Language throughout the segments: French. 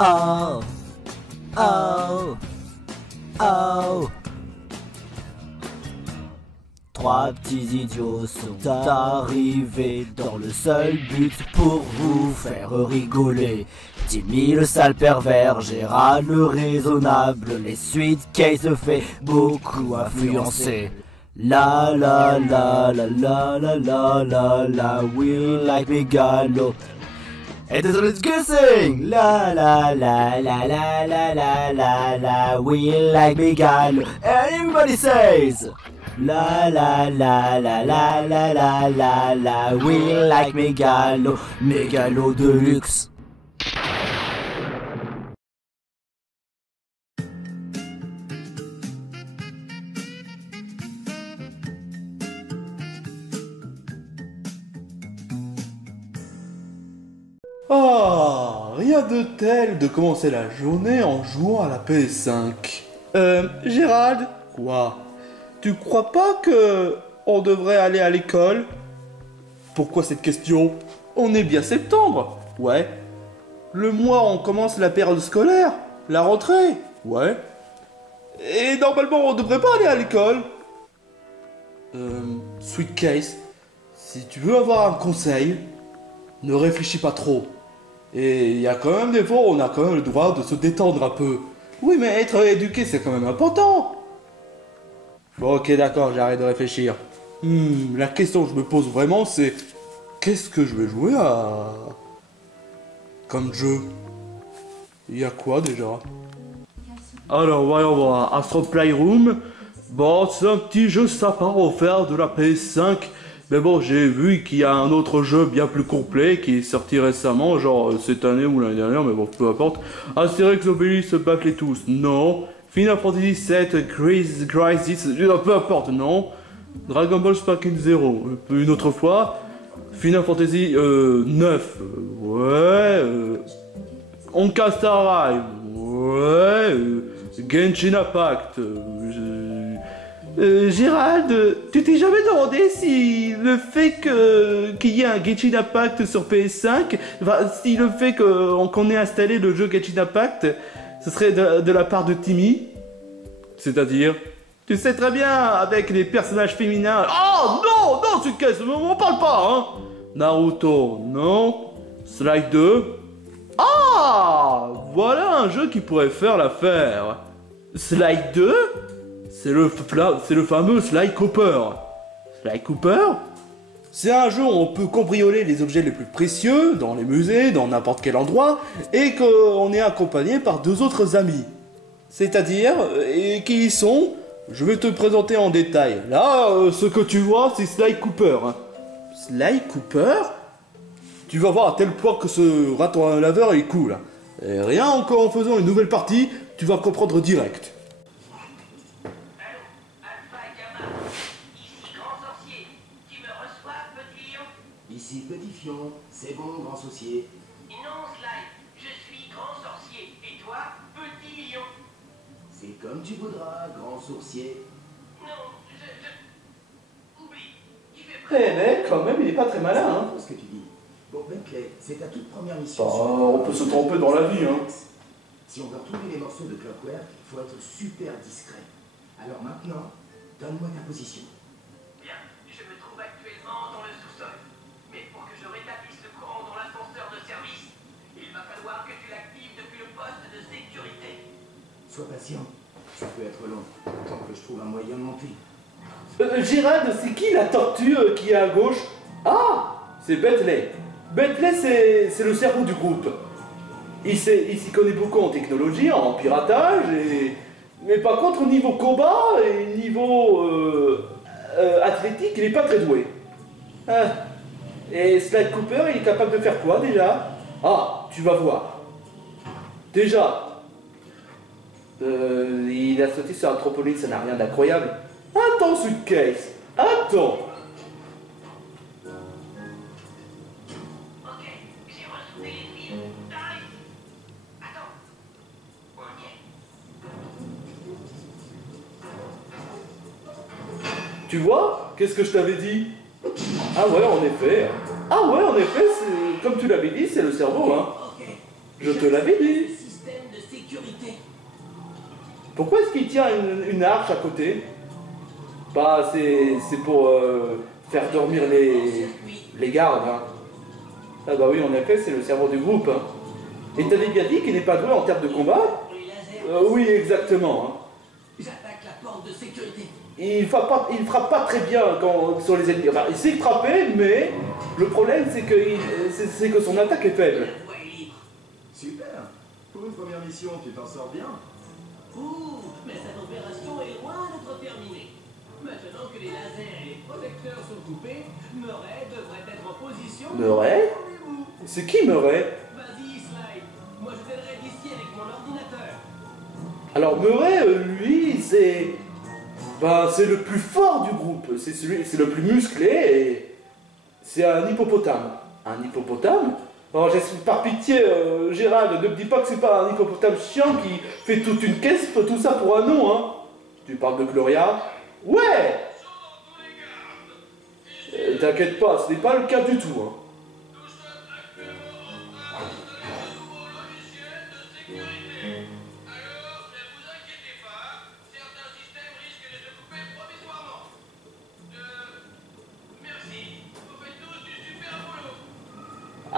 Oh, oh, oh. Trois petits idiots sont arrivés dans le seul but pour vous faire rigoler. Timmy le sale pervers, Gérard le raisonnable, les suitcases se fait beaucoup influencer. La la la la la la la la la, we like Megalo. Et désolé de guessing. La la la la la la la la la, we like Megalo. And everybody says. La la la la la la la la la, we like Megalo, Megalo de luxe. Ah, rien de tel de commencer la journée en jouant à la PS5. Gérald? Quoi? Tu crois pas que on devrait aller à l'école? Pourquoi cette question? On est bien septembre, ouais. Le mois où on commence la période scolaire, la rentrée, ouais. Et normalement on devrait pas aller à l'école. Sweet Case, si tu veux avoir un conseil, ne réfléchis pas trop. Et il y a quand même des fois où on a quand même le droit de se détendre un peu. Oui, mais être éduqué c'est quand même important. Bon, ok, d'accord, j'arrête de réfléchir. La question que je me pose vraiment, c'est... Qu'est-ce que je vais jouer à... comme jeu? Il y a quoi, déjà? Alors, voyons voir. Astro Playroom. Bon, c'est un petit jeu sympa offert de la PS5. Mais bon, j'ai vu qu'il y a un autre jeu bien plus complet qui est sorti récemment, genre cette année ou l'année dernière, mais bon, peu importe. Astérix Obélix se battent les tous. Non. Final Fantasy VII, Crisis, peu importe, non. Dragon Ball Sparking Zero, une autre fois. Final Fantasy 9, ouais. Honkai Star Rail, ouais. Genshin Impact. Gérald, tu t'es jamais demandé si le fait qu'il y ait un Genshin Impact sur PS5, enfin, si le fait qu'on ait installé le jeu Genshin Impact, ce serait de la part de Timmy? C'est-à-dire? Tu sais très bien, avec les personnages féminins... Oh non, non, c'est qu'est-ce on parle pas, hein. Naruto, non. Slide 2. Ah, voilà un jeu qui pourrait faire l'affaire. Slide 2, c'est le fameux Sly Cooper. Sly Cooper? C'est un jeu où on peut cambrioler les objets les plus précieux dans les musées, dans n'importe quel endroit, et qu'on est accompagné par deux autres amis. C'est-à-dire, et qui ils sont? Je vais te présenter en détail. Là, ce que tu vois, c'est Sly Cooper. Sly Cooper? Tu vas voir à tel point que ce raton laveur est cool. Et rien encore en faisant une nouvelle partie, tu vas comprendre direct. Ici Petit Fion, c'est bon, grand sorcier. Non, Sly, je suis grand sorcier, et toi, petit lion. C'est comme tu voudras, grand sorcier. Non, Oublie, tu fais Eh mais, quand même, il est pas très malin, hein. C'est ce que tu dis. Bon, Bentley, c'est ta toute première mission. On peut se tromper dans la vie, hein. Si on veut retrouver les morceaux de Clockwork, il faut être super discret. Alors maintenant, donne-moi ta position. bien. Je me trouve actuellement dans le sous-sol. Mais pour que je rétablisse le courant dans l'ascenseur de service, il va falloir que tu l'actives depuis le poste de sécurité. Sois patient, ça peut être long, tant que je trouve un moyen de monter. Gérald, c'est qui la tortue qui est à gauche? Ah, c'est Bentley. Bentley, c'est le cerveau du groupe. Il s'y connaît beaucoup en technologie, en piratage, mais par contre, au niveau combat et niveau athlétique, il n'est pas très doué. Et Sly Cooper, il est capable de faire quoi déjà? Ah, tu vas voir. Déjà, il a sauté sur un trampoline, ça n'a rien d'incroyable. Attends, Suitcase, attends. Ok, j'ai ressouté les fils. T'arrives. Attends. On y est. Tu vois? Qu'est-ce que je t'avais dit? Ah ouais, en effet. Ah ouais, en effet, comme tu l'avais dit, c'est le cerveau, hein. Je te l'avais dit. sécurité. Pourquoi est-ce qu'il tient une arche à côté? Bah, c'est pour faire dormir les gardes. Hein. Ah bah oui, en effet, c'est le cerveau du groupe. Hein. Et t'avais bien dit qu'il n'est pas doué en termes de combat? Pour les lasers, Oui, exactement. Hein. j'attaque la porte de sécurité. Il frappe pas très bien sur les ennemis. Enfin, il sait frapper, mais le problème, c'est que son attaque est faible. La voie est libre. Super. Pour une première mission, tu t'en sors bien. Ouh, mais cette opération est loin d'être terminée. Maintenant que les lasers et les protecteurs sont coupés, Murray devrait être en position. Murray? Rendez-vous. C'est qui Murray? Vas-y, Slide. Moi, je t'aiderai d'ici avec mon ordinateur. Alors Murray, lui, c'est le plus fort du groupe. C'est le plus musclé et c'est un hippopotame. Un hippopotame? Alors par pitié, Gérald, ne me dis pas que c'est pas un hippopotame chiant qui fait toute une caisse, tout ça pour un nom, hein. Tu parles de Gloria? Ouais! T'inquiète pas, ce n'est pas le cas du tout, hein.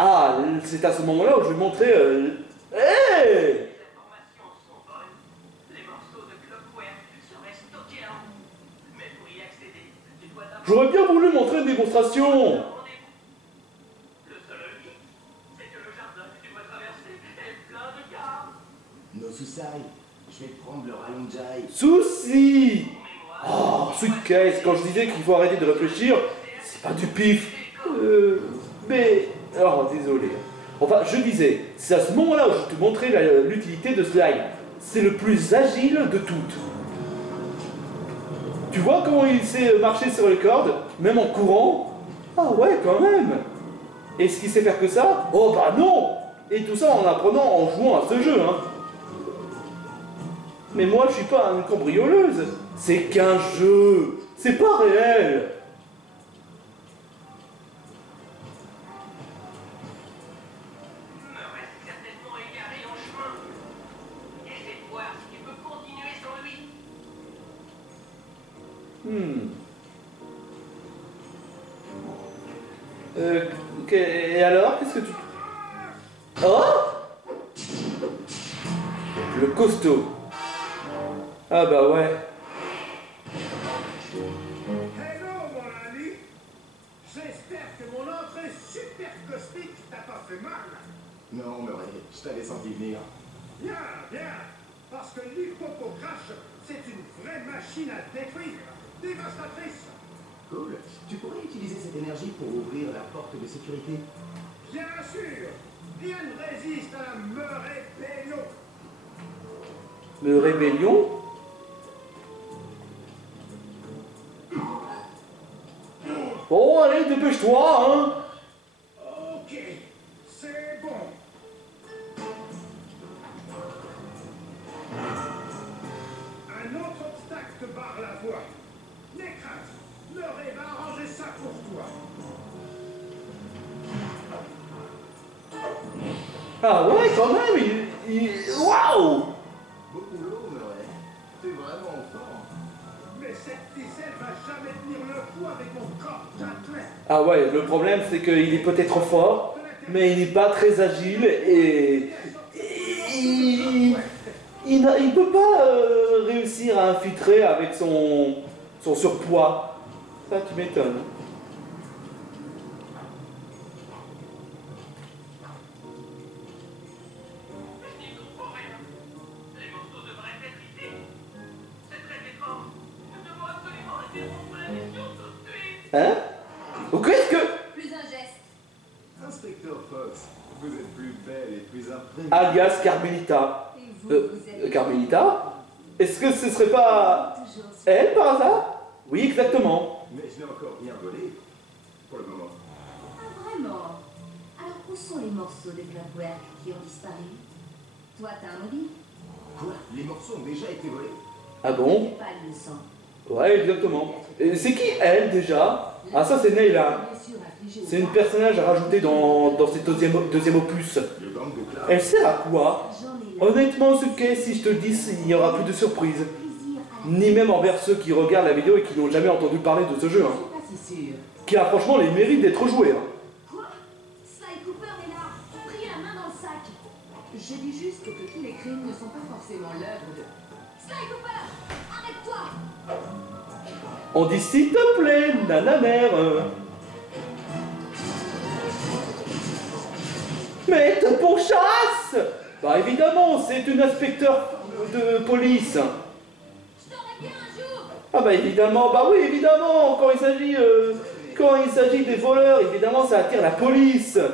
Ah, c'est à ce moment-là où je vais montrer... Hey! Les informations sont bonnes. Les morceaux de Clockwork seraient stockés en haut. Mais pour y accéder, tu dois d'abord J'aurais bien voulu montrer une démonstration. rendez-vous. Le seul hic, c'est que le jardin que tu dois traverser est plein de gardes. No Susai, je vais te prendre le rallongeai. Souci! Oh, suitcase, quand je disais qu'il faut arrêter de réfléchir, c'est pas du pif. Mais... Oh, désolé. Enfin, je disais, c'est à ce moment-là où je te montrais l'utilité de Slime. C'est le plus agile de toutes. Tu vois comment il sait marcher sur les cordes, même en courant? Ah ouais, quand même. Est-ce qu'il sait faire que ça? Oh bah non! Et tout ça en apprenant, en jouant à ce jeu, hein. Mais moi, je suis pas une cambrioleuse. C'est qu'un jeu. C'est pas réel. Murray s'est certainement égaré en chemin. Essaie de voir si tu peux continuer sans lui. Ok, et alors, qu'est-ce que tu... Oh! Le costaud. Ah bah ouais. Hello, mon ami. J'espère que mon entrée super caustique t'a pas fait mal. Non, Murray, je t'avais senti venir. Bien, bien. Parce que l'hippopocrache, c'est une vraie machine à détruire. Dévastatrice. Cool. Tu pourrais utiliser cette énergie pour ouvrir la porte de sécurité. Bien sûr. Rien ne résiste à la Murray Bello. Le rébellion? Bon, allez, dépêche-toi, hein. Ok, c'est bon. Un autre obstacle te barre la voie. N'aie crainte, Murray va arranger ça pour toi. Ah ouais, quand même, Waouh! Beau boulot, Murray. T'es vraiment fort. Mais cette ficelle va jamais tenir le coup avec mon corps d'athlète. Ah ouais, le problème, c'est qu'il est peut-être fort, mais il n'est pas très agile et... Il ne peut pas réussir à infiltrer avec son surpoids. Ça, tu m'étonnes. Je n'y comprends rien. Les morceaux devraient être ici. C'est très étrange. Nous devons absolument interrompre la mission tout de suite. Hein? Ou qu'est-ce que... Plus un geste. Inspecteur Fox, vous êtes plus belle et plus imprévue. Alias Carmelita. Et vous, vous êtes... Carmelita? Est-ce que ce serait pas... Toujours sur- elle, par hasard? Oui, exactement. Mais je n'ai encore rien volé. Pour le moment. Ah, vraiment? Alors, où sont les morceaux de Clockwork qui ont disparu? Toi, t'as un mobile? Quoi? Les morceaux ont déjà été volés? Ah bon? Fais pas le sang. Ouais, exactement. Et c'est qui, elle, déjà? Ah, ça, c'est Neyla. C'est une personnage à rajouter dans ce deuxième opus. Le gang de Clark. Elle sert à quoi? J'en ai Honnêtement, Suitcase, si je te le dis, il n'y aura plus de surprise. Plaisir à la... Ni même envers ceux qui regardent la vidéo et qui n'ont jamais entendu parler de ce jeu. Hein. Pas si sûr. Qui a franchement les mérites d'être joué. Hein. Quoi? Sly Cooper est là. Pris la main dans le sac. Je dis juste que tous les crimes ne sont pas forcément l'œuvre de... Sly Cooper, arrête-toi. On dit s'il te plaît, nananère. Mais te pourchasse! Bah évidemment, c'est une inspecteur de police. Je t'aurais bien un jour. Ah bah évidemment, bah oui évidemment, quand il s'agit des voleurs, évidemment ça attire la police. Reste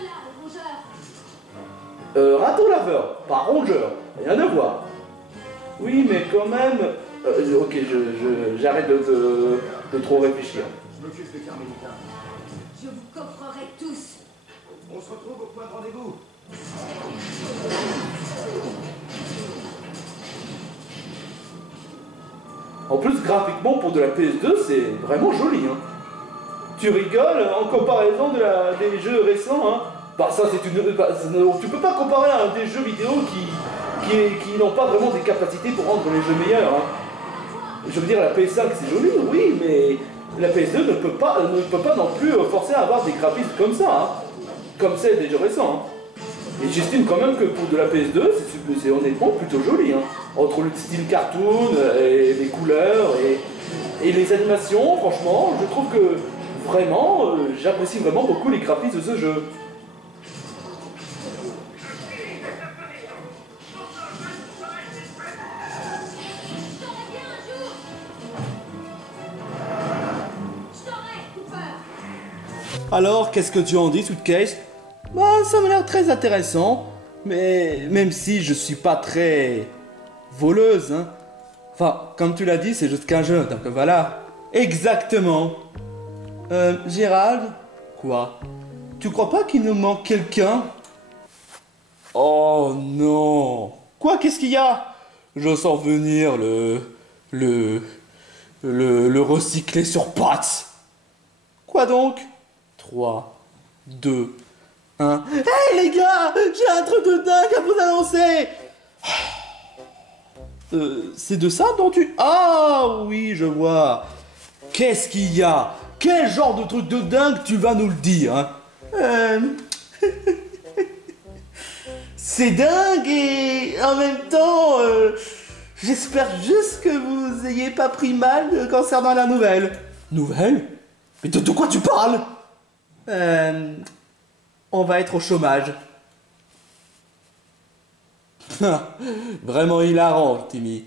là, le rongeur. Raton laveur, pas rongeur, rien à voir. Oui mais quand même... ok, j'arrête de trop réfléchir. Je m'occupe des Carmélitain. Je vous coffrerai tous. On se retrouve au point de rendez-vous. En plus, graphiquement, pour de la PS2, c'est vraiment joli. Hein. Tu rigoles, en comparaison des jeux récents. Hein. Bah ça, c'est une... Bah, tu peux pas comparer à des jeux vidéo qui n'ont pas vraiment des capacités pour rendre les jeux meilleurs. Hein. Je veux dire, la PS5, c'est joli, oui, mais la PS2 ne peut pas non plus forcer à avoir des graphismes comme ça. Hein. Comme c'est des jeux récents. Hein. Et j'estime quand même que pour de la PS2, c'est honnêtement plutôt joli. Hein. Entre le style cartoon, et les couleurs, et les animations, franchement, je trouve que vraiment, j'apprécie vraiment beaucoup les graphismes de ce jeu. Je t'aurais bien un jour. Je t'aurais, Cooper. Alors, qu'est-ce que tu en dis, Suitcase? Bah, ça m'a l'air très intéressant, mais même si je suis pas très voleuse, hein. Enfin, comme tu l'as dit, c'est juste qu'un jeu, donc voilà. Exactement. Gérald? Quoi? Tu crois pas qu'il nous manque quelqu'un? Oh non! Quoi, qu'est-ce qu'il y a? Je sens venir le recycler sur pattes. Quoi donc? 3, 2, 1. Hey les gars! J'ai un truc de dingue à vous annoncer! C'est de ça dont tu... Ah oui, je vois. Qu'est-ce qu'il y a? Quel genre de truc de dingue tu vas nous le dire, hein? C'est dingue et en même temps, j'espère juste que vous ayez pas pris mal concernant la nouvelle. Nouvelle? Mais de quoi tu parles? On va être au chômage. Vraiment hilarant, Timmy.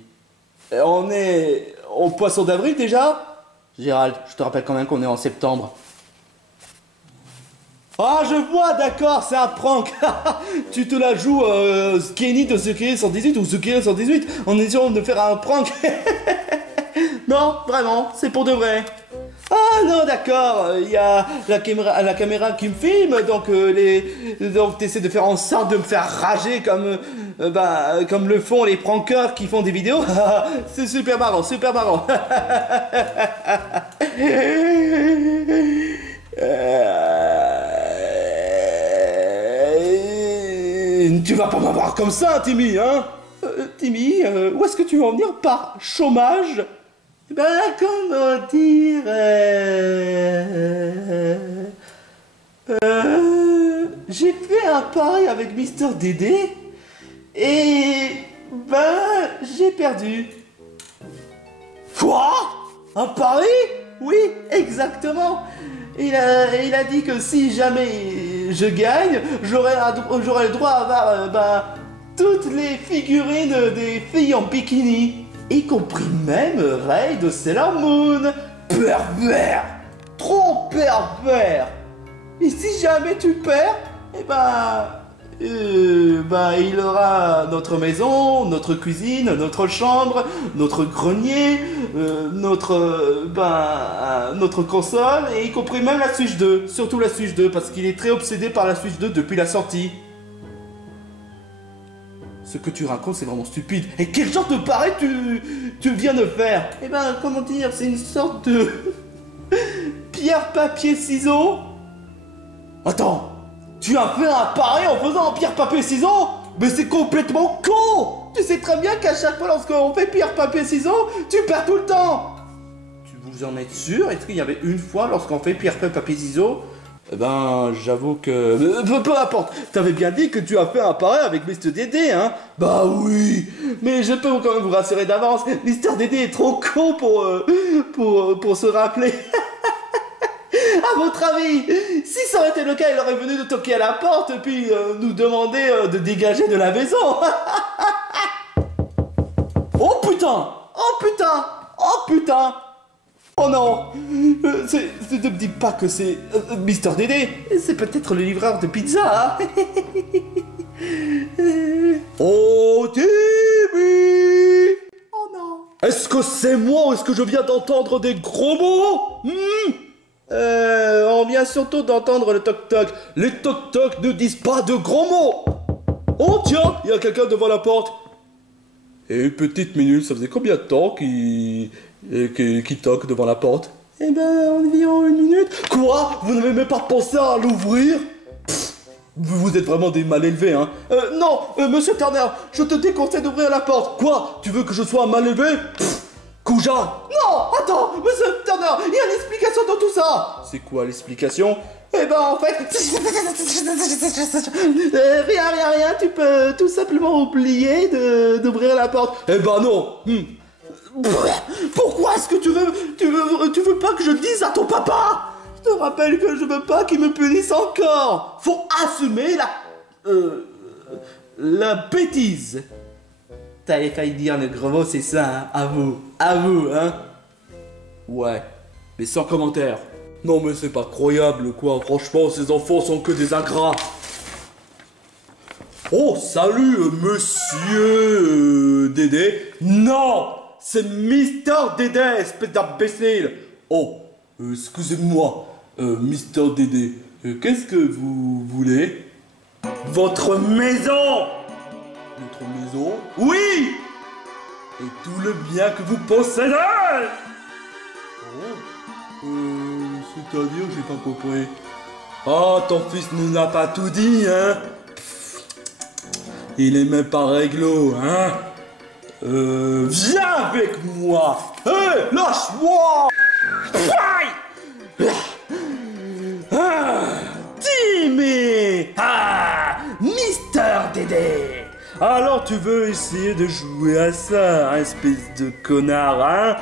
On est au poisson d'avril déjà? Gérald, je te rappelle quand même qu'on est en septembre. Ah, je vois, d'accord, c'est un prank. Tu te la joues Skinny de Sekiro 118 ou Sekiro 118 en essayant de faire un prank. Non, vraiment, c'est pour de vrai. Ah non, d'accord, il y a la caméra qui me filme, donc t'essaies de faire en sorte de me faire rager comme le font les prankers qui font des vidéos. C'est super marrant, super marrant. Tu vas pas m'avoir comme ça, Timmy, hein? Timmy, où est-ce que tu veux en venir par chômage? Ben, comment dire... j'ai fait un pari avec Mister Dédé et... ben, j'ai perdu. Quoi? Un pari? Oui, exactement. Il a dit que si jamais je gagne, j'aurai le droit à avoir toutes les figurines des filles en bikini. Y compris même Ray de Sailor Moon. Pervers! Trop pervers! Et si jamais tu perds, il aura notre maison, notre cuisine, notre chambre, notre grenier, notre console, et y compris même la Switch 2. Surtout la Switch 2, parce qu'il est très obsédé par la Switch 2 depuis la sortie. Ce que tu racontes, c'est vraiment stupide. Et quel genre de pari tu viens de faire? Comment dire, c'est une sorte de... pierre, papier, ciseaux? Attends, tu as fait un pari en faisant un pierre, papier, ciseaux? Mais c'est complètement con! Tu sais très bien qu'à chaque fois lorsqu'on fait pierre, papier, ciseaux, tu perds tout le temps! Vous en êtes sûr? Est-ce qu'il y avait une fois lorsqu'on fait pierre, papier, ciseaux? Eh ben, j'avoue que... Peu importe, t'avais bien dit que tu as fait un pari avec Mr. Dédé, hein? Bah oui! Mais je peux quand même vous rassurer d'avance, Mr. Dédé est trop con pour se rappeler. À votre avis, si ça aurait été le cas, il aurait venu nous toquer à la porte puis nous demander de dégager de la maison. Oh putain! Oh putain! Oh putain! Oh non! Ne me dis pas que c'est Mr. Dédé. C'est peut-être le livreur de pizza. Hein. Oh Timmy! Oh non! Est-ce que c'est moi ou est-ce que je viens d'entendre des gros mots? On vient surtout d'entendre le toc-toc. Les toc-toc ne disent pas de gros mots. Oh tiens, il y a quelqu'un devant la porte. Et une petite minute, ça faisait combien de temps qu'il toque devant la porte? Eh ben, environ une minute. Quoi? Vous n'avez même pas pensé à l'ouvrir? Vous êtes vraiment des mal élevés, hein? Non, monsieur Turner, je te déconseille d'ouvrir la porte. Quoi? Tu veux que je sois mal élevé? Kouja! Non! Attends! Monsieur Turner! Il y a une explication dans tout ça! C'est quoi l'explication? Eh ben en fait... rien, tu peux tout simplement oublier d'ouvrir la porte. Eh ben non! Pourquoi est-ce que tu veux pas que je dise à ton papa? Je te rappelle que je veux pas qu'il me punisse encore! Faut assumer la bêtise! T'avais failli dire le gros mot, c'est ça, hein? À vous, hein? Ouais, mais sans commentaire. Non mais c'est pas croyable quoi, franchement ces enfants sont que des ingrats. Oh salut monsieur Dédé. Non, c'est Mr. Dédé, espèce d'imbécile. Oh, excusez-moi, Mr. Dédé, qu'est-ce que vous voulez? Votre maison. Notre maison? Oui! Et tout le bien que vous possédez! Oh, c'est-à-dire, j'ai pas compris. Oh, ton fils nous a pas tout dit, hein? Il est même pas réglo, hein? Viens avec moi! Hé, lâche-moi! Timmy! Ah! Mister Dédé! Alors tu veux essayer de jouer à ça, hein, espèce de connard, hein?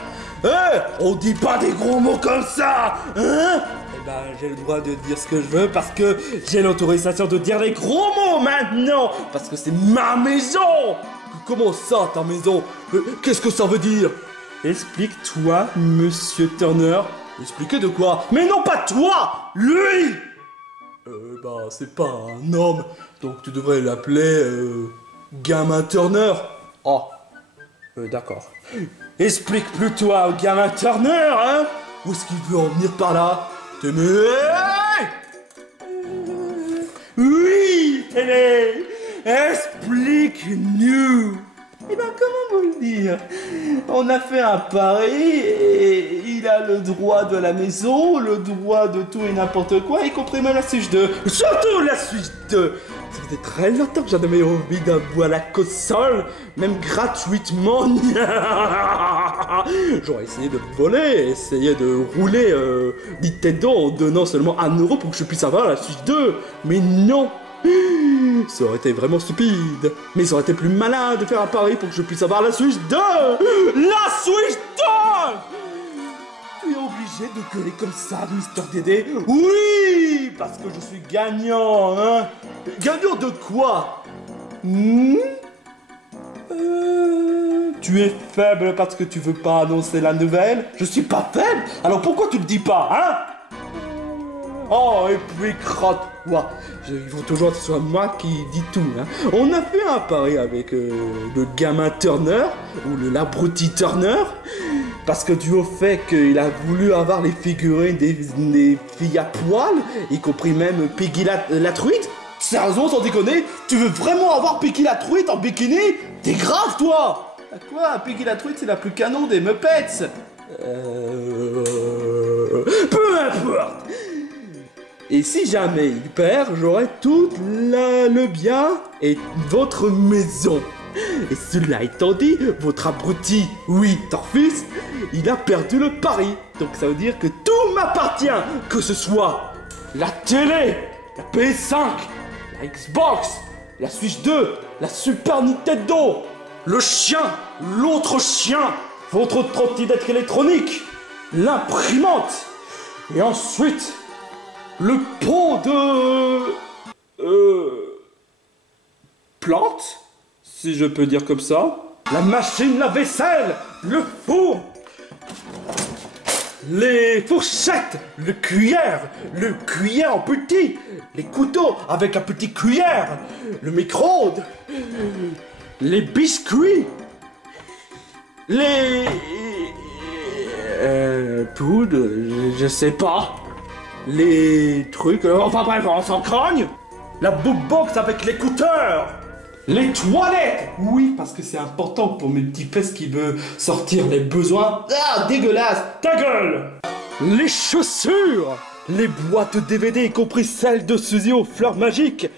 On dit pas des gros mots comme ça, hein? Eh ben, j'ai le droit de dire ce que je veux parce que j'ai l'autorisation de dire des gros mots maintenant, parce que c'est ma maison. Comment ça, ta maison? Qu'est-ce que ça veut dire? Explique-toi, monsieur Turner. Expliquer de quoi? Mais non, pas toi, lui. Bah, c'est pas un homme, donc tu devrais l'appeler Gamin Turner. Oh, d'accord. Explique plutôt au Gamin Turner, hein? Où est-ce qu'il veut en venir par là? Oui, Télé, explique-nous. Eh ben, comment vous le dire? On a fait un pari et il a le droit de la maison, le droit de tout et n'importe quoi, y compris même la Switch 2. Surtout la Switch 2. Ça faisait très longtemps que j'en avais envie d'avoir la console, même gratuitement. J'aurais essayé de voler, essayé de rouler Nintendo en donnant seulement 1 euro pour que je puisse avoir la Switch 2. Mais non. Ça aurait été vraiment stupide. Mais ça aurait été plus malin de faire un pari pour que je puisse avoir la Switch 2. La Switch 2. Tu es obligé de gueuler comme ça, Mr. Dédé? Oui, parce que je suis gagnant, hein. Gagnant de quoi? Tu es faible parce que tu veux pas annoncer la nouvelle? Je suis pas faible. Alors pourquoi tu le dis pas, hein? Oh, et puis crotte-toi. Il faut toujours que ce soit moi qui dis tout, hein. On a fait un pari avec le Gamin Turner, ou le l'abruti Turner, parce que dû au fait qu'il a voulu avoir les figurines des filles à poil, y compris même Piggy la truite. Sérieusement, sans déconner, tu veux vraiment avoir Piggy la truite en bikini? T'es grave, toi. À quoi? Piggy la truite, c'est la plus canon des Muppets. Peu importe. Et si jamais il perd, j'aurai tout le bien et votre maison. Et cela étant dit, votre abruti, oui, Torfus, il a perdu le pari. Donc ça veut dire que tout m'appartient, que ce soit la télé, la PS5, la Xbox, la Switch 2, la Super Nintendo, le chien, l'autre chien, votre trottinette électronique, l'imprimante, et ensuite le pot de... plantes, si je peux dire comme ça, la machine lave-vaisselle, le four, les fourchettes, le cuillère en petit, les couteaux avec la petite cuillère, le micro-ondes, les biscuits, les... poudre, je sais pas, les trucs, enfin bref, on s'en crogne, la boombox avec l'écouteur, les toilettes! Oui, parce que c'est important pour mes petits fesses qui veulent sortir les besoins. Ah, dégueulasse! Ta gueule! Les chaussures! Les boîtes DVD, y compris celles de Suzy aux fleurs magiques!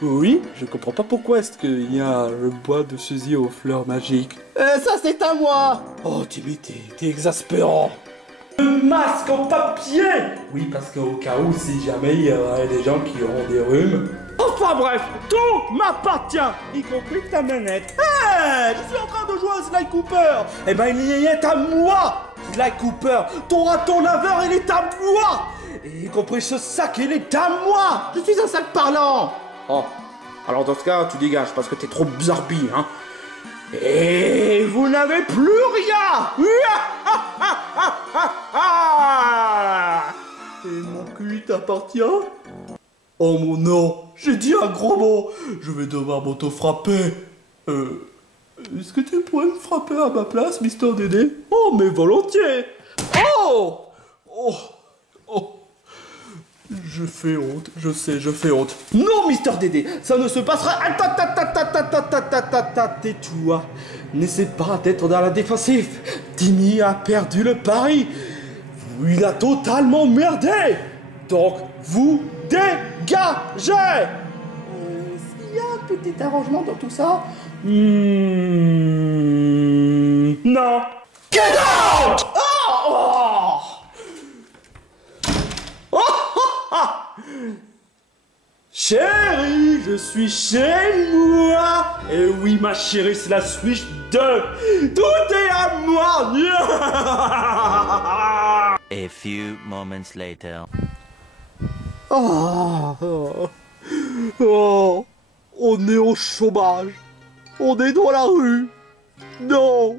Oui, je comprends pas pourquoi est-ce qu'il y a le boîte de Suzy aux fleurs magiques. Ça c'est à moi! Oh, Timmy, t'es exaspérant! Le masque en papier! Oui, parce qu'au cas où, si jamais il y aurait des gens qui auront des rhumes. Enfin bref, tout m'appartient, y compris ta manette. Hey, je suis en train de jouer à Sly Cooper. Eh ben, il est à moi, Sly Cooper. Ton raton laveur, il est à moi. Et y compris ce sac, il est à moi. Je suis un sac parlant. Oh, alors dans ce cas, tu dégages parce que t'es trop zarbi, hein. Et vous n'avez plus rien. Et mon cul t'appartient? Oh mon nom, j'ai dit un gros mot. Je vais devoir m'auto-frapper. Est-ce que tu pourrais me frapper à ma place, Mister Dédé? Oh, mais volontiers. Oh. Oh. Oh. Je fais honte, je sais, je fais honte. Non, Mister Dédé, ça ne se passera... Tais-toi. N'essaie pas d'être dans la défensive. Timmy a perdu le pari. Il a totalement merdé. Donc, vous dégagez. Est-ce qu'il y a un petit arrangement dans tout ça? Non. Get out! Oh! Oh! Chérie, je suis chez moi. Et oui, ma chérie, c'est la Switch 2. Tout est à moi. A few moments later. Oh, on est au chômage. On est dans la rue. Non.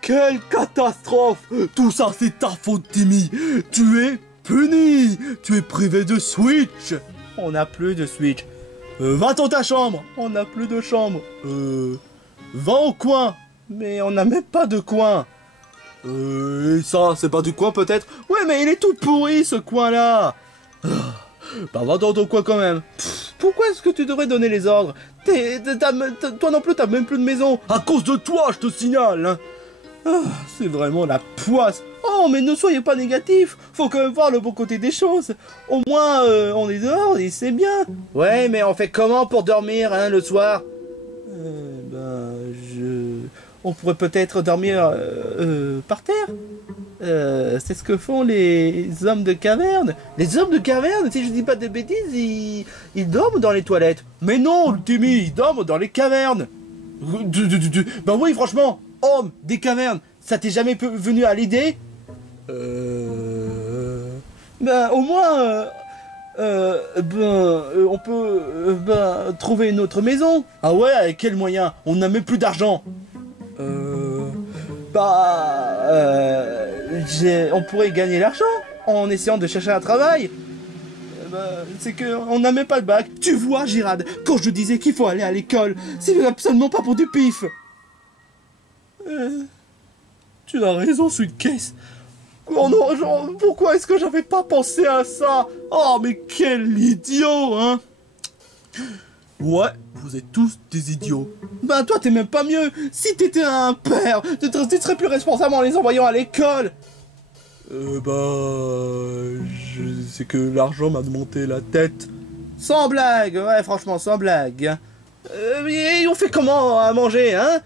Quelle catastrophe. Tout ça, c'est ta faute, Timmy. Tu es puni. Tu es privé de Switch. On n'a plus de Switch. Va dans ta chambre. On n'a plus de chambre. Va au coin. Mais on n'a même pas de coin. Ça, c'est pas du coin peut-être? Ouais, mais il est tout pourri ce coin-là. Bah va dans ton coin quand même. Pourquoi est-ce que tu devrais donner les ordres? Toi non plus, t'as même plus de maison. À cause de toi, je te signale. Hein. C'est vraiment la poisse. Oh, mais ne soyez pas négatifs. Faut quand même voir le bon côté des choses. Au moins, on est dehors et c'est bien. Ouais, mais on fait comment pour dormir, hein, le soir? On pourrait peut-être dormir par terre. C'est ce que font les hommes de caverne. Les hommes de caverne, si je dis pas de bêtises, ils dorment dans les toilettes. Mais non, Timmy, ils dorment dans les cavernes. Ben oui, franchement, homme des cavernes, ça t'est jamais venu à l'idée? Ben au moins, on peut trouver une autre maison. Ah ouais, avec quel moyen? On n'a même plus d'argent. On pourrait gagner l'argent en essayant de chercher un travail. C'est que on n'a même pas le bac. Tu vois, Gérard, quand je disais qu'il faut aller à l'école, c'est absolument pas pour du pif. Tu as raison, Suitcase. Oh non, genre, pourquoi est-ce que j'avais pas pensé à ça? Oh, mais quel idiot, hein? Ouais, vous êtes tous des idiots. Ben toi t'es même pas mieux. Si t'étais un père, tu serais plus responsable en les envoyant à l'école. Je c'est que l'argent m'a monté la tête. Sans blague, ouais, franchement, sans blague. Et on fait comment à manger, hein?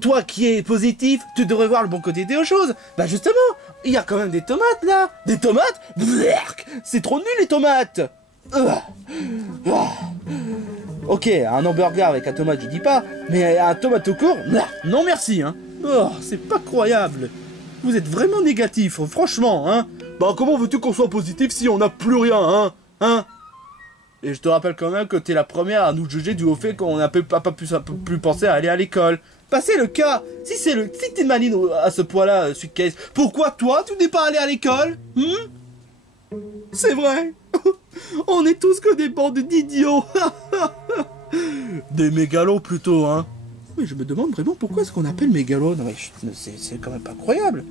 Toi qui es positif, tu devrais voir le bon côté des choses. Bah justement, il y a quand même des tomates là. Des tomates? C'est trop nul les tomates. Ok, un hamburger avec un tomate, je dis pas, mais un tomate tout court, non merci, hein. Oh, c'est pas croyable. Vous êtes vraiment négatif, franchement, hein. Bah comment veux-tu qu'on soit positif si on n'a plus rien, hein? Et je te rappelle quand même que t'es la première à nous juger du au fait qu'on n'a pas pu penser à aller à l'école. Bah c'est le cas. Si t'es maligne à ce point-là, Suitcase, pourquoi toi tu n'es pas allé à l'école? C'est vrai. On est tous que des bandes d'idiots. Des mégalos plutôt, hein. Mais je me demande vraiment pourquoi est-ce qu'on appelle mégalos. Non mais c'est quand même pas croyable.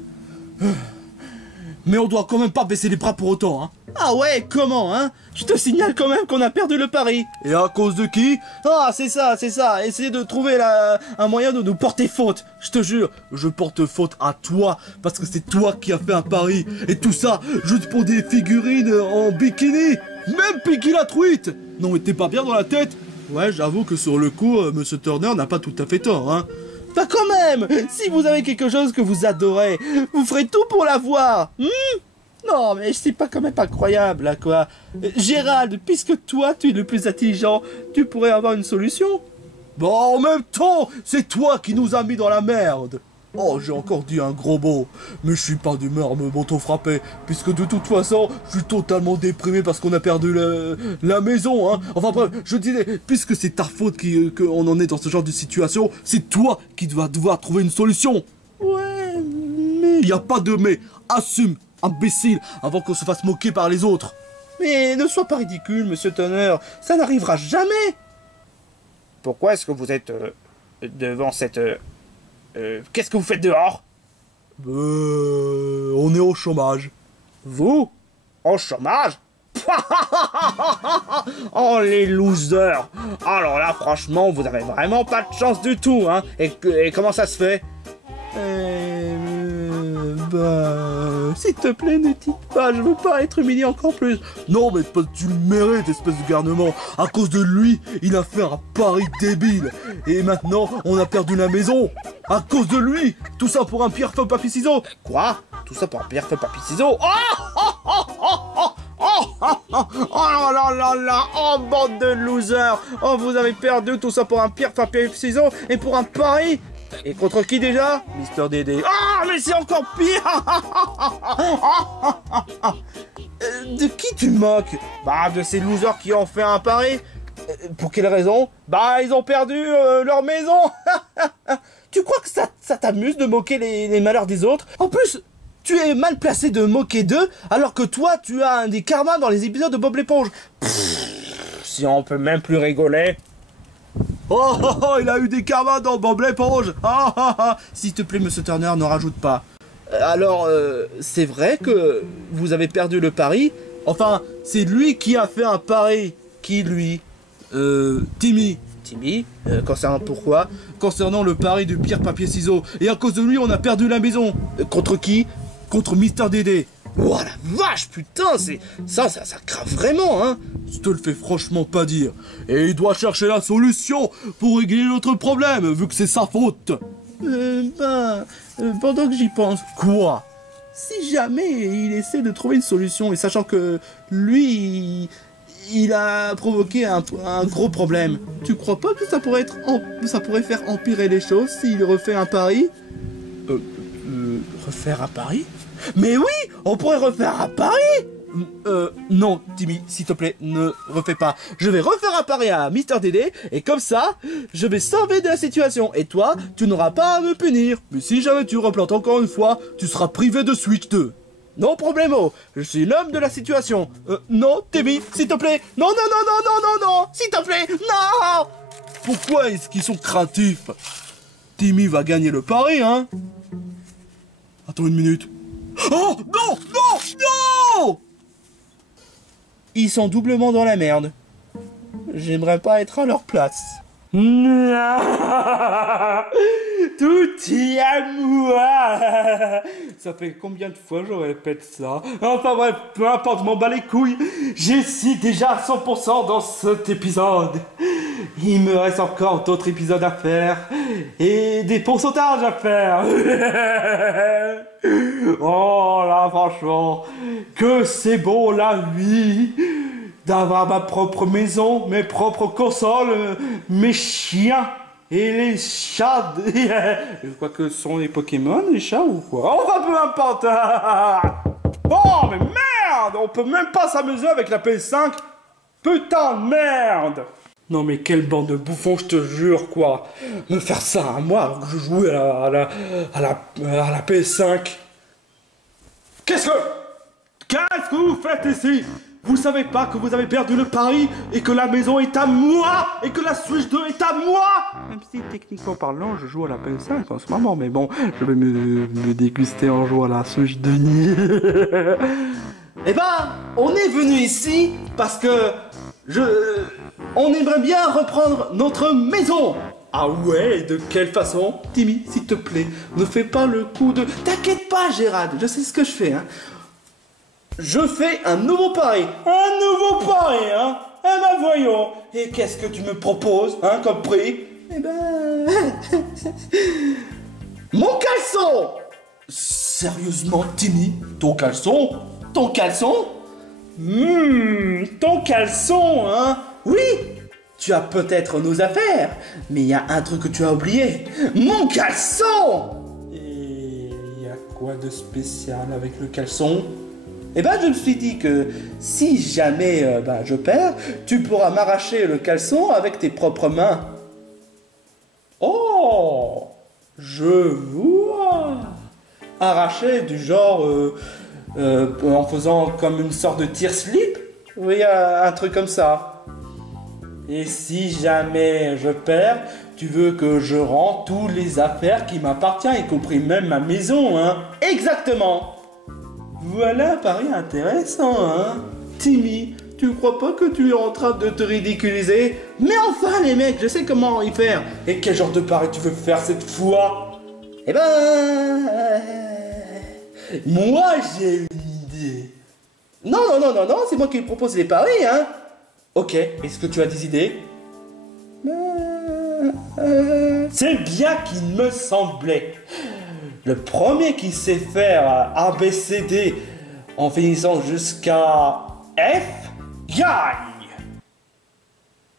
Mais on doit quand même pas baisser les bras pour autant, hein. Ah ouais, comment, hein? Je te signale quand même qu'on a perdu le pari. Et à cause de qui? Ah, c'est ça. Essayez de trouver un moyen de nous porter faute. Je te jure, je porte faute à toi, parce que c'est toi qui as fait un pari. Et tout ça, juste pour des figurines en bikini. Même Piggy la truite. Non mais t'es pas bien dans la tête? Ouais, j'avoue que sur le coup, Monsieur Turner n'a pas tout à fait tort, hein. Bah quand même, si vous avez quelque chose que vous adorez, vous ferez tout pour l'avoir. Non, mais c'est pas quand même pas croyable, là, quoi. Gérald, puisque toi, tu es le plus intelligent, tu pourrais avoir une solution. Bon, en même temps, c'est toi qui nous as mis dans la merde. Oh, j'ai encore dit un gros mot, mais je suis pas d'humeur à me m'auto-frapper, puisque de toute façon, je suis totalement déprimé parce qu'on a perdu la maison, hein. Enfin bref, je disais, puisque c'est ta faute qu'on en est dans ce genre de situation, c'est toi qui vas devoir trouver une solution. Ouais, mais... Y a pas de mais, assume, imbécile, avant qu'on se fasse moquer par les autres. Mais ne sois pas ridicule, Monsieur Turner, ça n'arrivera jamais. Pourquoi est-ce que vous êtes devant cette... qu'est-ce que vous faites dehors? On est au chômage. Vous? Au chômage? Oh les losers! Alors là franchement vous avez vraiment pas de chance du tout, hein. Et comment ça se fait? S'il te plaît, ne dites pas, je veux pas être humilié encore plus. Non, mais tu le mérites, espèce de garnement. À cause de lui, il a fait un pari débile. Et maintenant, on a perdu la maison. À cause de lui. Tout ça pour un pierre, feu, papier, ciseaux. Quoi? Tout ça pour un pierre, feu, papier, ciseaux. Oh là là là, oh bande de losers. Oh, vous avez perdu tout ça pour un pierre, papier, ciseaux et pour un pari. Et contre qui déjà? Mister Dédé. Ah, mais c'est encore pire. De qui tu moques? Bah, de ces losers qui ont fait un pari. Pour quelle raison? Bah, ils ont perdu leur maison. Tu crois que ça t'amuse de moquer les malheurs des autres? En plus, tu es mal placé de moquer d'eux, alors que toi, tu as un des karmas dans les épisodes de Bob l'éponge. Si on peut même plus rigoler. Oh, il a eu des karmas dans Bob l'éponge. S'il te plaît, Monsieur Turner, ne rajoute pas. Alors, c'est vrai que vous avez perdu le pari. Enfin, c'est lui qui a fait un pari. Qui, lui? Timmy. Timmy, concernant pourquoi? Concernant le pari de pierre, papier, ciseaux. Et à cause de lui, on a perdu la maison. Contre qui? Contre Mister Dédé. Oh la vache, putain, ça crave vraiment, hein. Je te le fais franchement pas dire. Et il doit chercher la solution pour régler notre problème, vu que c'est sa faute. Pendant que j'y pense. Quoi? Si jamais il essaie de trouver une solution, et sachant que lui, il a provoqué un gros problème, tu crois pas que ça pourrait faire empirer les choses s'il refait un pari? Refaire un pari? Mais oui, on pourrait refaire un pari. Non, Timmy, s'il te plaît, ne refais pas. Je vais refaire un pari à Mister Dédé, et comme ça, je vais sauver de la situation. Et toi, tu n'auras pas à me punir. Mais si jamais tu replantes encore une fois, tu seras privé de Switch 2. Non problemo, je suis l'homme de la situation. Non, Timmy, s'il te plaît. Non, s'il te plaît, non. Pourquoi est-ce qu'ils sont craintifs? Timmy va gagner le pari, hein. Attends une minute. Oh, non. Ils sont doublement dans la merde. J'aimerais pas être à leur place. Tout y est à moi. Ça fait combien de fois je répète ça? Enfin bref, peu importe, je m'en bats les couilles. J'ai si déjà à 100% dans cet épisode. Il me reste encore d'autres épisodes à faire et des pourcentages à faire. Oh là, franchement, que c'est beau la vie d'avoir ma propre maison, mes propres consoles, mes chiens et les chats. Je crois que ce sont les Pokémon, les chats ou quoi? Enfin, peu importe. Oh, mais merde, on peut même pas s'amuser avec la PS5. Putain de merde. Non mais quelle bande de bouffons, je te jure, quoi. Me faire ça à moi alors que je jouais à la PS5. Qu'est-ce que vous faites ici? Vous savez pas que vous avez perdu le pari et que la maison est à moi et que la Switch 2 est à moi? Même si techniquement parlant, je joue à la PS5 en ce moment, mais bon, je vais me déguster en jouant à la Switch 2. Eh ben, on est venu ici parce que on aimerait bien reprendre notre maison. Ah ouais, de quelle façon? Timmy, s'il te plaît, ne fais pas le coup de... T'inquiète pas, Gérald, je sais ce que je fais, hein. Je fais un nouveau pari. Un nouveau pari, hein. Eh ben voyons. Et qu'est-ce que tu me proposes, hein, comme prix? Eh ben... Mon caleçon. Sérieusement, Timmy? Ton caleçon? Ton caleçon? Ton caleçon, hein? Oui. Tu as peut-être nos affaires, mais il y a un truc que tu as oublié. Mon caleçon! Et il y a quoi de spécial avec le caleçon? Eh ben, je me suis dit que si jamais je perds, tu pourras m'arracher le caleçon avec tes propres mains. Oh! Je vois! Arracher du genre en faisant comme une sorte de tire-slip? Oui, un truc comme ça. Et si jamais je perds, tu veux que je rende tous les affaires qui m'appartiennent, y compris même ma maison, hein? Exactement! Voilà un pari intéressant, hein? Timmy, tu crois pas que tu es en train de te ridiculiser? Mais enfin, les mecs, je sais comment y faire. Et quel genre de pari tu veux faire cette fois? Eh ben... moi, j'ai une idée. Non, c'est moi qui propose les paris, hein? Ok, est-ce que tu as des idées? C'est bien qu'il me semblait. Le premier qui sait faire ABCD en finissant jusqu'à F gagne.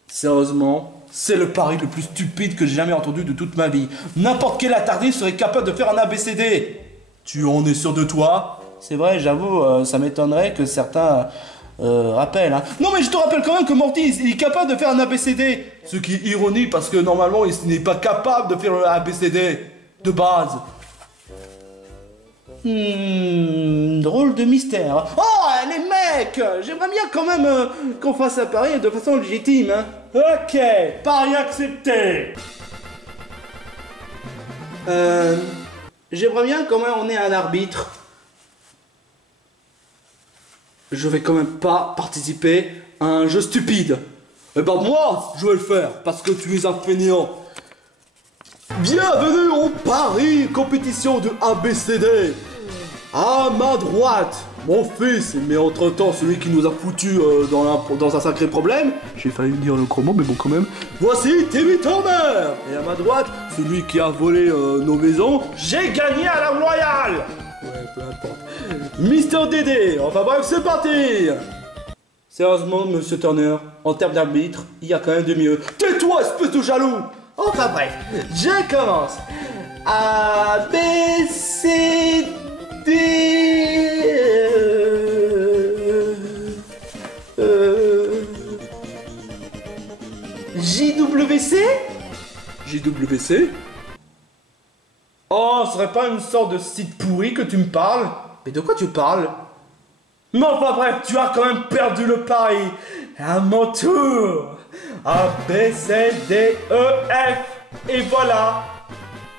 Sérieusement, c'est le pari le plus stupide que j'ai jamais entendu de toute ma vie. N'importe quel attardé serait capable de faire un ABCD. Tu en es sûr de toi? C'est vrai, j'avoue, ça m'étonnerait que certains... rappel, hein. Non mais je te rappelle quand même que Morty il est capable de faire un ABCD. Ce qui est ironique parce que normalement il n'est pas capable de faire un ABCD de base. Drôle de mystère. Oh les mecs, j'aimerais bien quand même qu'on fasse un pari de façon légitime, hein. Ok, pari accepté. J'aimerais bien quand même on ait un arbitre. Je vais quand même pas participer à un jeu stupide. Eh ben moi, je vais le faire, parce que tu es un fainéant. Bienvenue au pari compétition de ABCD. À ma droite, mon fils, mais entre-temps, celui qui nous a foutu dans un sacré problème. J'ai failli dire le gros mot, mais bon quand même. Voici Timmy Turner. Et à ma droite, celui qui a volé nos maisons. J'ai gagné à la royale. Ouais, peu importe. Mister Dédé, enfin bref, c'est parti. Sérieusement, monsieur Turner, en termes d'arbitre, il y a quand même de mieux. Tais-toi, espèce de jaloux. Enfin bref, je commence. A, B, C, D... JWC? JWC? Oh, ce serait pas une sorte de site pourri que tu me parles? Mais de quoi tu parles? Mais enfin bref, tu as quand même perdu le pari. À mon tour. A, B, C, D, E, F. Et voilà.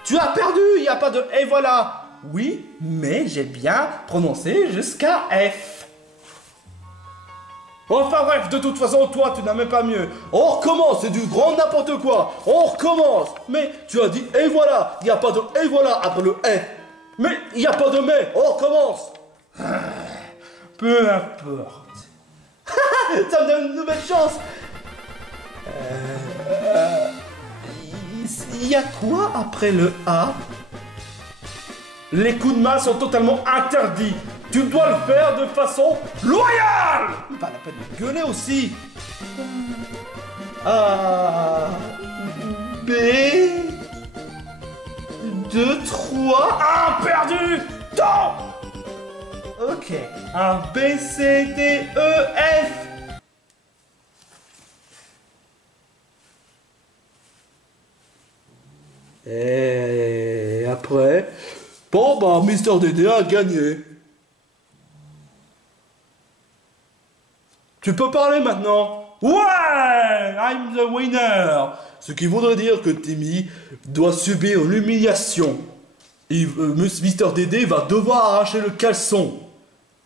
Tu as perdu, il n'y a pas de et voilà. Oui, mais j'ai bien prononcé jusqu'à F. Enfin bref, de toute façon, toi, tu n'as même pas mieux. On recommence, c'est du grand n'importe quoi. On recommence. Mais tu as dit et voilà. Il n'y a pas de et voilà après le et. Mais il n'y a pas de mais. On recommence. Peu importe. Ça me donne une nouvelle chance. Il y a quoi après le A? Les coups de main sont totalement interdits. Tu dois le faire de façon loyale. Pas la peine de gueuler aussi. A, B, 2, 3, 1 perdu. Temps. Ok. A, B, C, D, E, F. Et après, bon bah Mister Dédé a gagné. Tu peux parler maintenant. Ouais, I'm the winner. Ce qui voudrait dire que Timmy doit subir l'humiliation. Et Mister Dédé va devoir arracher le caleçon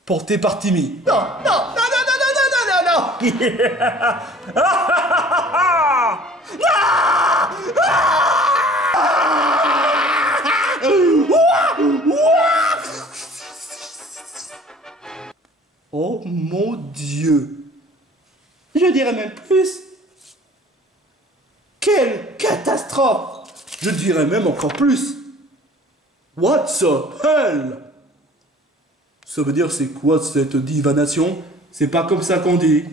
porté par Timmy. Non, non, non, non, non, non, non, non, non. Oh mon Dieu! Je dirais même plus. Quelle catastrophe! Je dirais même encore plus. What the hell? Ça veut dire c'est quoi cette divination? C'est pas comme ça qu'on dit.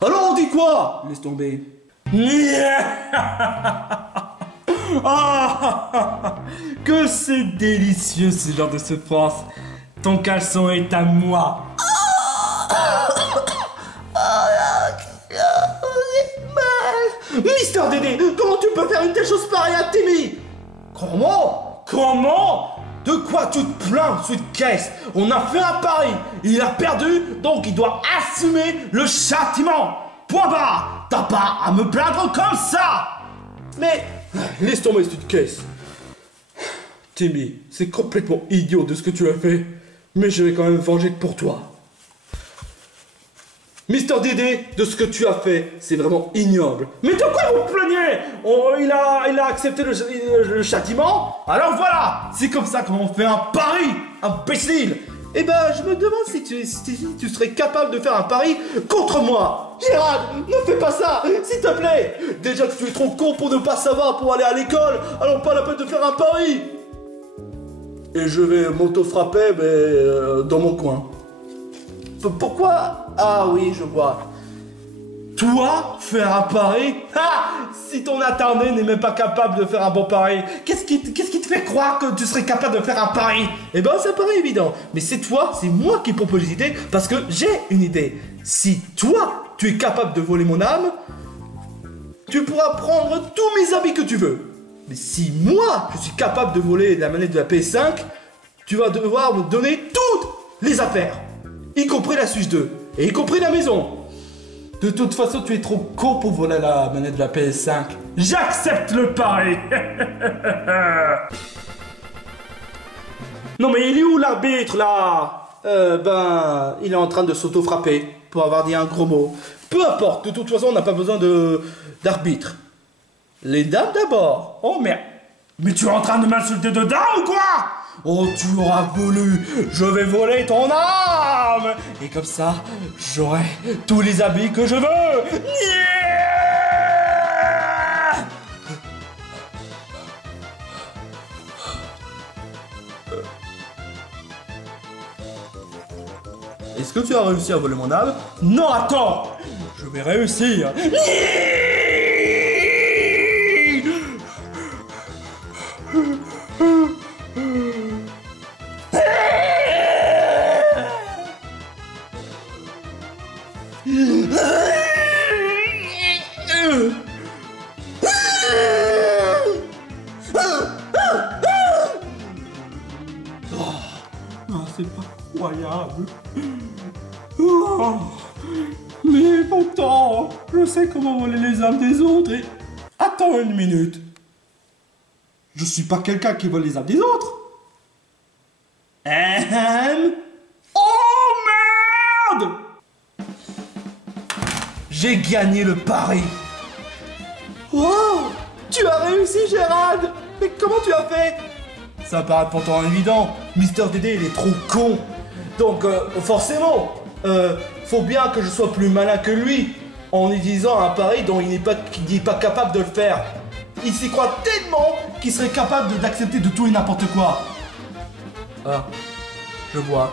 Alors on dit quoi? Laisse tomber. Ah, que c'est délicieux ce genre de souffrance. Ton caleçon est à moi. Mister Dédé, comment tu peux faire une telle chose pareille à Timmy? Comment? Comment? De quoi tu te plains, Suitcase? On a fait un pari, il a perdu, donc il doit assumer le châtiment. Point barre. T'as pas à me plaindre comme ça. Mais laisse tomber, Suitcase. Timmy, c'est complètement idiot de ce que tu as fait, mais je vais quand même venger pour toi. Mister Dédé, de ce que tu as fait, c'est vraiment ignoble. Mais de quoi vous plaignez? Il a accepté le châtiment? Alors voilà, c'est comme ça qu'on fait un pari, imbécile. Eh ben, je me demande si tu serais capable de faire un pari contre moi. Gérard, ne fais pas ça, s'il te plaît. Déjà que tu es trop con pour ne pas savoir pour aller à l'école, alors pas la peine de faire un pari. Et je vais m'auto-frapper, mais dans mon coin. Pourquoi? Ah oui, je vois. Toi, faire un pari? Ah, si ton attardé n'est même pas capable de faire un bon pari, qu'est-ce qui te fait croire que tu serais capable de faire un pari? Eh ben, ça paraît évident. Mais c'est moi qui propose l'idée parce que j'ai une idée. Si toi, tu es capable de voler mon âme, tu pourras prendre tous mes habits que tu veux. Mais si moi, je suis capable de voler la manette de la PS5, tu vas devoir me donner toutes les affaires. Y compris la Switch 2. Et y compris la maison. De toute façon, tu es trop con pour voler la manette de la PS5. J'accepte le pari. Non mais il est où l'arbitre là? Il est en train de s'auto-frapper pour avoir dit un gros mot. Peu importe, de toute façon, on n'a pas besoin d'arbitre. Les dames d'abord. Oh merde. Mais tu es en train de m'insulter dedans ou quoi? Oh, tu auras voulu, je vais voler ton âme. Et comme ça, j'aurai tous les habits que je veux. Yeah. Est-ce que tu as réussi à voler mon âme? Non, attends. Je vais réussir. C'est pas croyable. Oh, mais pourtant, je sais comment voler les âmes des autres et... Attends une minute. Je suis pas quelqu'un qui vole les âmes des autres. Oh merde! j'ai gagné le pari. Wow, tu as réussi, Gérald. Mais comment tu as fait? Ça paraît pourtant évident. Mister Dédé, il est trop con. Donc, forcément, faut bien que je sois plus malin que lui en utilisant un pari dont il n'est pas capable de le faire. Il s'y croit tellement qu'il serait capable d'accepter de tout et n'importe quoi. Ah, je vois.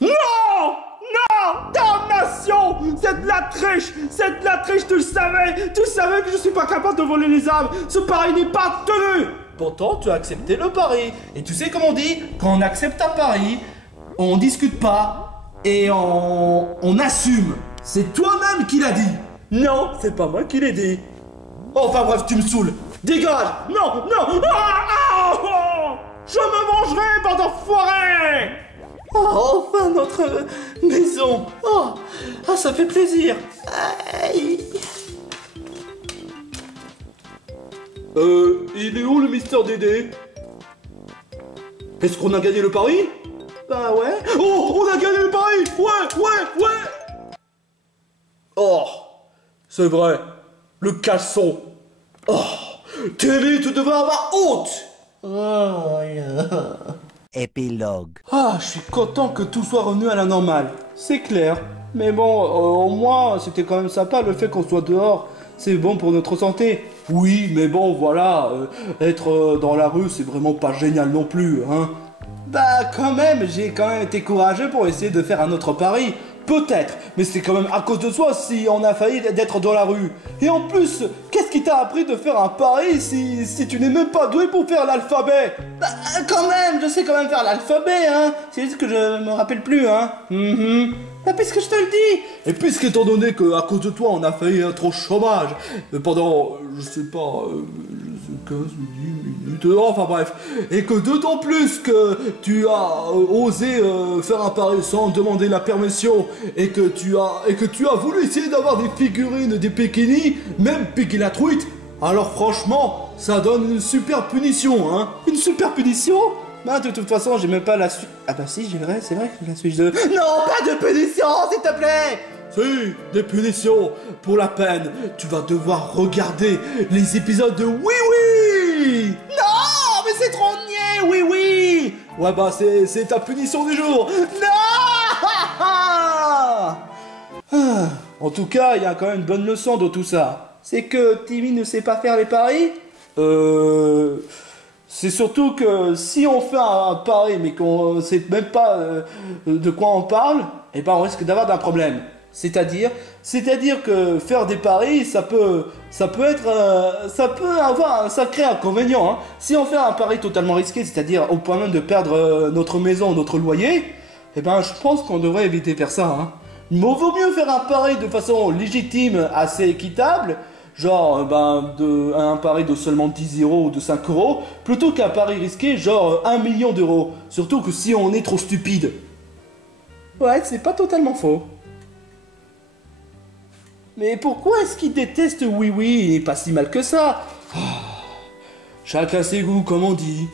Non! Non! Damnation! C'est de la triche! C'est de la triche, tu le savais! Tu savais que je suis pas capable de voler les âmes! Ce pari n'est pas tenu! Pourtant, tu as accepté le pari. Et tu sais comment on dit? Quand on accepte un pari, on discute pas et on assume. C'est toi-même qui l'as dit. Non, c'est pas moi qui l'ai dit. Enfin bref, tu me saoules. Dégage! Non, non! Je me mangerai, bande d'enfoirés! Oh, enfin notre maison. Oh, ah, ça fait plaisir. Aïe. Il est où le Mister Dédé? Est-ce qu'on a gagné le pari? Bah ouais. Oh, on a gagné le pari! Ouais! Oh, c'est vrai. Le caleçon. Oh, Timmy, tu devrais avoir honte! Oh, yeah. Épilogue. Ah, je suis content que tout soit revenu à la normale. C'est clair. Mais bon, au moins, c'était quand même sympa le fait qu'on soit dehors. C'est bon pour notre santé. Oui, mais bon, voilà, être dans la rue, c'est vraiment pas génial non plus, hein. Bah, quand même, j'ai quand même été courageux pour essayer de faire un autre pari. Peut-être, mais c'est quand même à cause de toi si on a failli d'être dans la rue. Et en plus, qu'est-ce qui t'a appris de faire un pari si tu n'es même pas doué pour faire l'alphabet? Bah, quand même, je sais quand même faire l'alphabet, hein. C'est juste que je me rappelle plus, hein. Bah, puisque je te le dis. Et puisque étant donné qu'à cause de toi, on a failli être au chômage pendant, je sais pas, 15, 10 minutes, enfin bref, et que d'autant plus que tu as osé faire un pari sans demander la permission, et que tu as voulu essayer d'avoir des figurines des Pékinis, même Peggy la truite, alors franchement, ça donne une super punition, hein. Une super punition? Bah, de toute façon, j'ai même pas la suite. Ah bah si, c'est vrai que la suite de... Non, pas de punition, s'il te plaît. Si, des punitions. Pour la peine, tu vas devoir regarder les épisodes de Oui Oui. Non, mais c'est trop niais, Oui Oui. Ouais bah, c'est ta punition du jour. Non. En tout cas, il y a quand même une bonne leçon dans tout ça. C'est que Timmy ne sait pas faire les paris. C'est surtout que si on fait un pari mais qu'on sait même pas de quoi on parle, eh ben on risque d'avoir un problème. C'est-à-dire que faire des paris, ça peut avoir un sacré inconvénient, hein. Si on fait un pari totalement risqué, c'est-à-dire au point même de perdre notre maison, notre loyer, eh ben je pense qu'on devrait éviter de faire ça, hein. Mais vaut mieux faire un pari de façon légitime, assez équitable, genre un pari de seulement 10 € ou de 5 €, plutôt qu'un pari risqué genre 1 million d'euros. Surtout que si on est trop stupide. Ouais, c'est pas totalement faux. Mais pourquoi est-ce qu'il déteste Oui Oui? Il est pas si mal que ça. Chacun ses goûts, comme on dit.